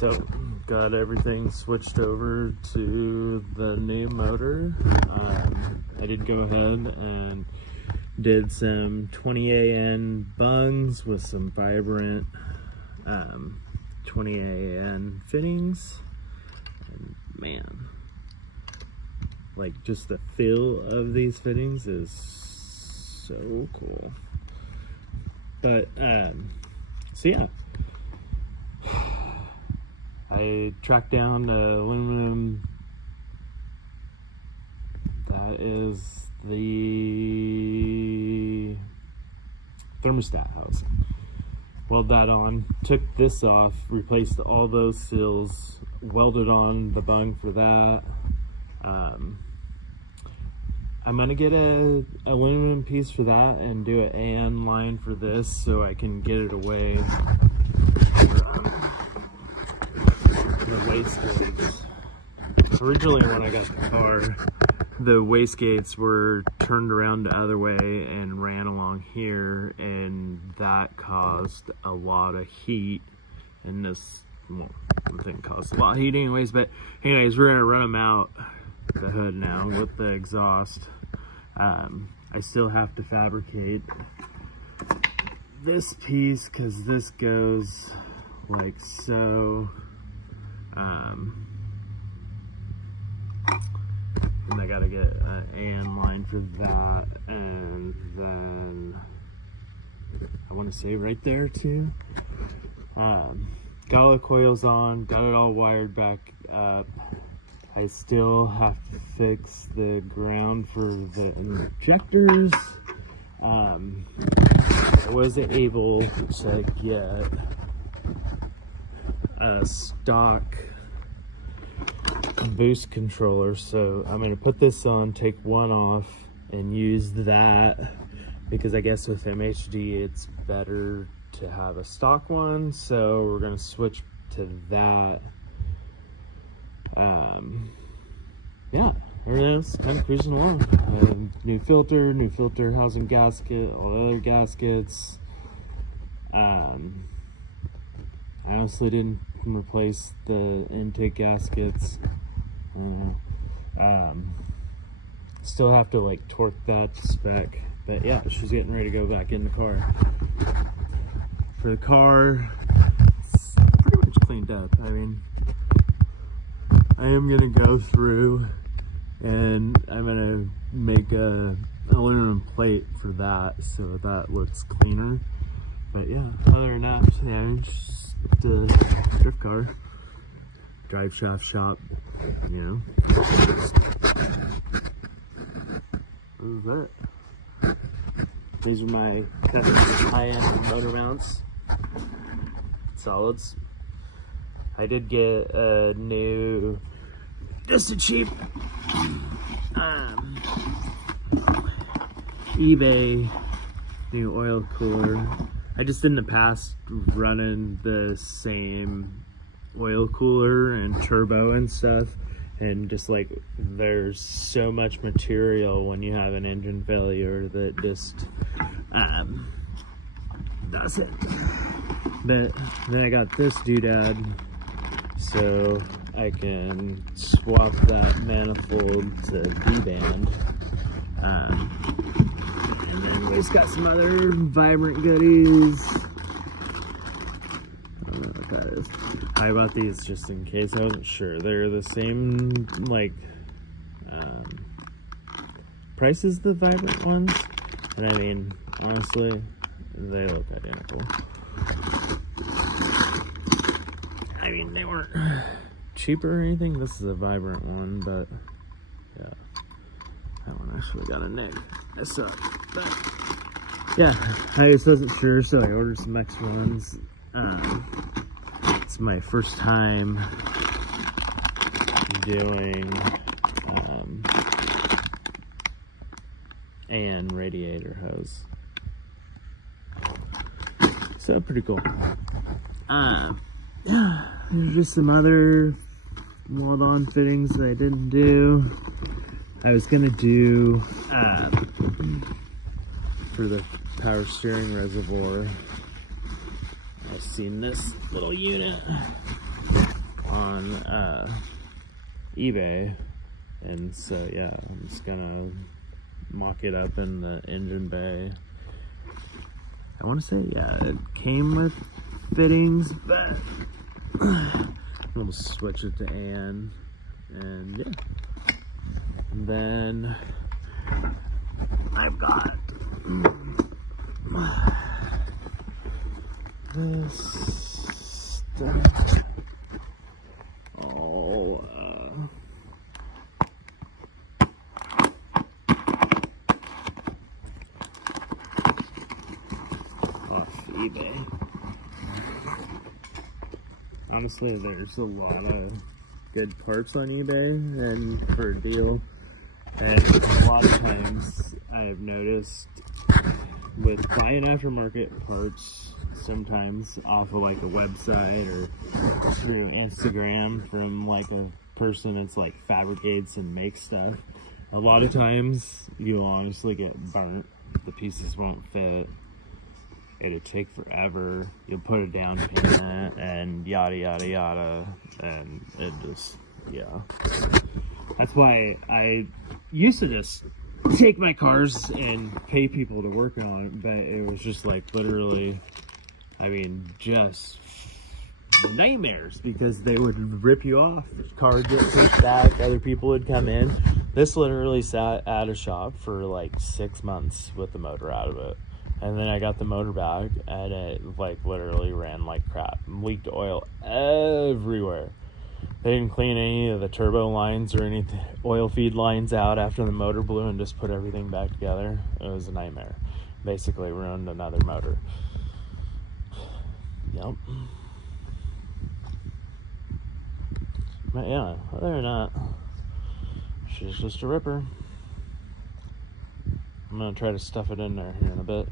So got everything switched over to the new motor. I did go ahead and did some 20AN bungs with some vibrant 20AN fittings, and man, like just the feel of these fittings is so cool. But so yeah, I tracked down the aluminum, that is the thermostat housing. Weld that on, took this off, replaced all those seals, welded on the bung for that. I'm gonna get a aluminum piece for that and do an AN line for this so I can get it away the wastegates. Originally when I got the car, the wastegates were turned around the other way and ran along here, and that caused a lot of heat. And this, well, the thing caused a lot of heat anyways, but anyways, we're gonna run them out the hood now with the exhaust. I still have to fabricate this piece because this goes like so. And I gotta get an AN line for that, and then I want to say right there too. Got all the coils on, got it all wired back up. I still have to fix the ground for the injectors. I wasn't able to get a stock boost controller, so I'm going to put this on, take one off, and use that, because I guess with MHD it's better to have a stock one, so we're going to switch to that. Yeah, everything else kind of cruising along. New filter housing gasket, all the other gaskets. I honestly didn't replace the intake gaskets. Still have to like torque that to spec, but yeah, she's getting ready to go back in the car. For the car, it's pretty much cleaned up. I mean, I am gonna go through and I'm gonna make a aluminum plate for that so that looks cleaner. But yeah, other than that, yeah, it's just a drift car, drive shaft shop, you know. What is that? These are my custom high-end motor mounts, solids. I did get a new, just a cheap eBay new oil cooler. I just in the past running the same oil cooler and turbo and stuff, and just like there's so much material when you have an engine failure that just does it. But then I got this doodad so I can swap that manifold to D-band. And then we just got some other vibrant goodies. I don't know what that is. I bought these just in case. I wasn't sure. They're the same, like, price as the vibrant ones. And I mean, honestly, they look identical. I mean, they weren't cheaper or anything. This is a vibrant one, but yeah, that one actually got a nick. That sucked. But yeah, I just wasn't sure, so I ordered some extra ones. It's my first time doing AN radiator hose, so pretty cool. Yeah, there's just some other weld-on fittings that I didn't do. I was gonna do for the power steering reservoir. I've seen this little unit. on eBay, and so yeah, I'm just gonna mock it up in the engine bay. I want to say, yeah, it came with fittings, but we'll switch it to Ann, and yeah. And then I've got this stuff all off eBay. Honestly, there's a lot of good parts on eBay and for a deal. And a lot of times I've noticed with buying aftermarket parts, sometimes off of like a website or through Instagram from like a person that's like fabricates and makes stuff, a lot of times you'll honestly get burnt. The pieces won't fit. It'll take forever. You'll put a down payment and yada yada yada, and it just, yeah. That's why I used to just take my cars and pay people to work on it, but it was just like literally, I mean, just nightmares, because they would rip you off. The car would get pushed back, other people would come in. This literally sat at a shop for like 6 months with the motor out of it. And then I got the motor back, and it like literally ran like crap. Leaked oil everywhere. They didn't clean any of the turbo lines or any oil feed lines out after the motor blew and just put everything back together. It was a nightmare. Basically ruined another motor. Yep. But yeah, other than that, she's just a ripper. I'm gonna try to stuff it in there here in a bit.